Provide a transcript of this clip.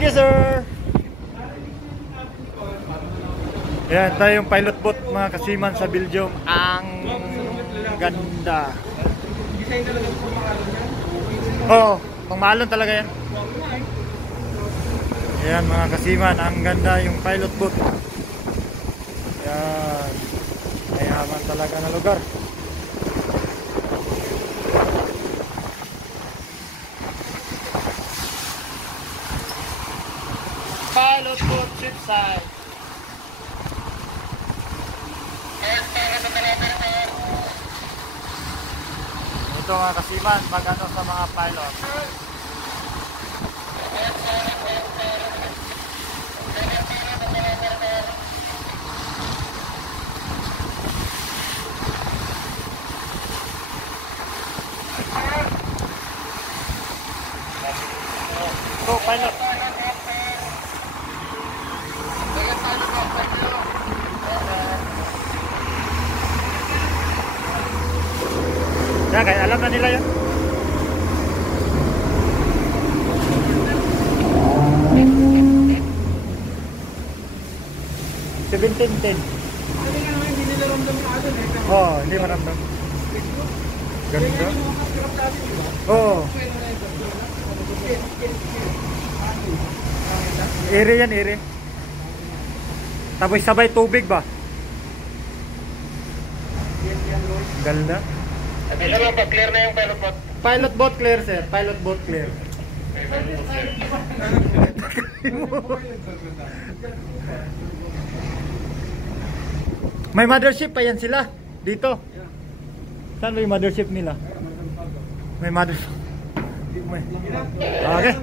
Thank you, sir. Yan, tayo yung pilot boat mga kasiman sa Belgium. Ang ganda. Oo, pangmalon talaga yan. Yan mga kasiman, ang ganda yung pilot boat. Yan, mayaman talaga na lugar. Pilot boat shipside. Ito mga kasiman, magano sa mga pilot. Go pilot. Ya, kaya alam na nila yun. $17.10. Oh, hindi maramdam. Ganda. Oh. Ere yan, ere. Tapos sabay tubig ba? Ganda. Clear na yung pilot boat. Pilot boat clear, sir. Pilot boat clear. May mothership pa yan sila dito. Saan ba yung mothership nila? May mothership. Okay.